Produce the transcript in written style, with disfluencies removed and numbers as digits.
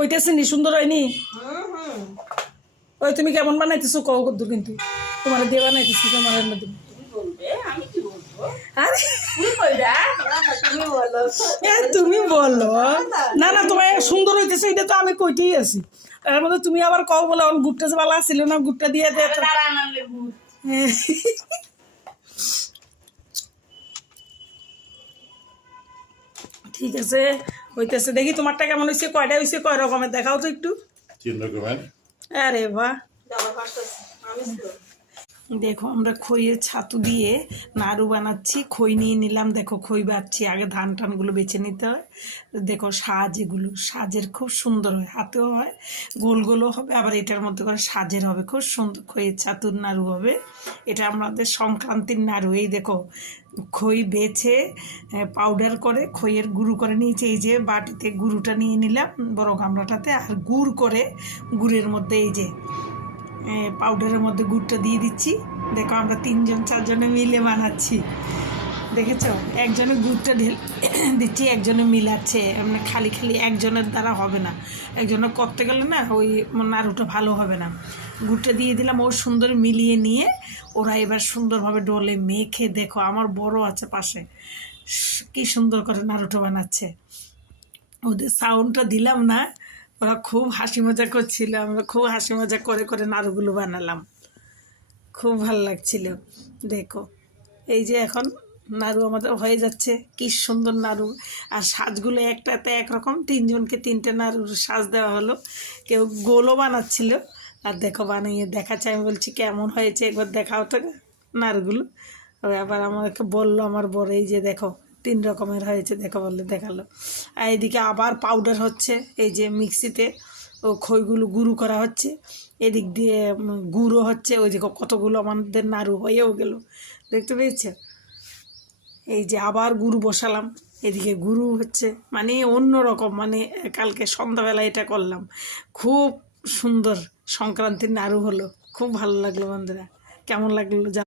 কইতেছি নি সুন্দর হয়নি? ওই তুমি কেমন বানাইতেছো কও কদ্দুর, কিন্তু তোমার দিয়ে বানাইতেছি তোমার মধ্যে। তুমি বলো না না তোমার সুন্দর হইতেছে, এটা তো আমি কইতেই আছি। এর মধ্যে তুমি আবার কও বলে গুড়টা যে ভালো ছিল না, গুড়টা দিয়ে ঠিক আছে হইতেছে। দেখি তোমারটা কেমন হয়েছে, কয়টা হয়েছে, কয় রকমের দেখাও তো একটু। 3 রকমের। আরে বাহ, দেখো আমরা খইয়ের ছাতু দিয়ে নাড়ু বানাচ্ছি। খই নিয়ে নিলাম, দেখো খই বাচ্ছি, আগে ধান টানগুলো বেছে নিতে হয়। দেখো সাজ, এগুলো সাজের খুব সুন্দর হয়, হাতেও হয়, গোল গোলও হবে, আবার এটার মধ্যে করে সাজের হবে, খুব সুন্দর খইয়ের ছাতুর নাড়ু হবে। এটা আমাদের সংক্রান্তির নাড়ু। এই দেখো খই বেছে পাউডার করে খইয়ের গুঁড়ো করে নিয়েছি। এই যে বাটিতে গুঁড়োটা নিয়ে নিলাম বড় গামলাটাতে, আর গুড় করে গুড়ের মধ্যে এই যে পাউডারের মধ্যে গুড়টা দিয়ে দিচ্ছি। দেখো আমরা 3-4 জনে মিলে বানাচ্ছি, দেখেছো? একজনে গুড়টা দিচ্ছি, একজনে মিলাচ্ছে। মানে খালি খালি একজনের দ্বারা হবে না, একজনের করতে গেলে না ওই নাড়ুটা ভালো হবে না। গুড়টা দিয়ে দিলাম, ও সুন্দর মিলিয়ে নিয়ে ওরা এবার সুন্দরভাবে ডলে মেখে, দেখো আমার বড় আছে পাশে, কি সুন্দর করে নাড়ুটা বানাচ্ছে। ওদের সাউন্ডটা দিলাম না, ওরা খুব হাসি মজা করছিল, আমরা খুব হাসি মজা করে করে নাড়ুগুলো বানালাম, খুব ভালো লাগছিল। দেখো এই যে এখন নাড়ু আমাদের হয়ে যাচ্ছে, কি সুন্দর নাড়ু। আর সাজগুলো একটাতে একরকম, 3জনকে 3টে নাড়ুর সাজ দেওয়া হলো। কেউ গোলও বানাচ্ছিল, আর দেখো বানিয়ে দেখাচ্ছে। আমি বলছি কেমন হয়েছে একবার দেখাও তো নাড়ুগুলো। আবার আমাকে বললো আমার বড়, এই যে দেখো 3 রকমের হয়েছে, দেখো বললে দেখালো। আর এইদিকে আবার পাউডার হচ্ছে, এই যে মিক্সিতে ও খইগুলো গুঁড়ো করা হচ্ছে, এদিক দিয়ে গুঁড়ো হচ্ছে। ওই দেখো কতগুলো আমাদের নাড়ু হয়েও গেল, দেখতে পেয়েছে? এই যে আবার গুঁড়ো বসালাম, এদিকে গুঁড়ো হচ্ছে, মানে অন্য রকম। মানে কালকে সন্ধ্যাবেলা এটা করলাম, খুব সুন্দর সংক্রান্তির নাড়ু হলো, খুব ভালো লাগলো। বন্ধুরা কেমন লাগলো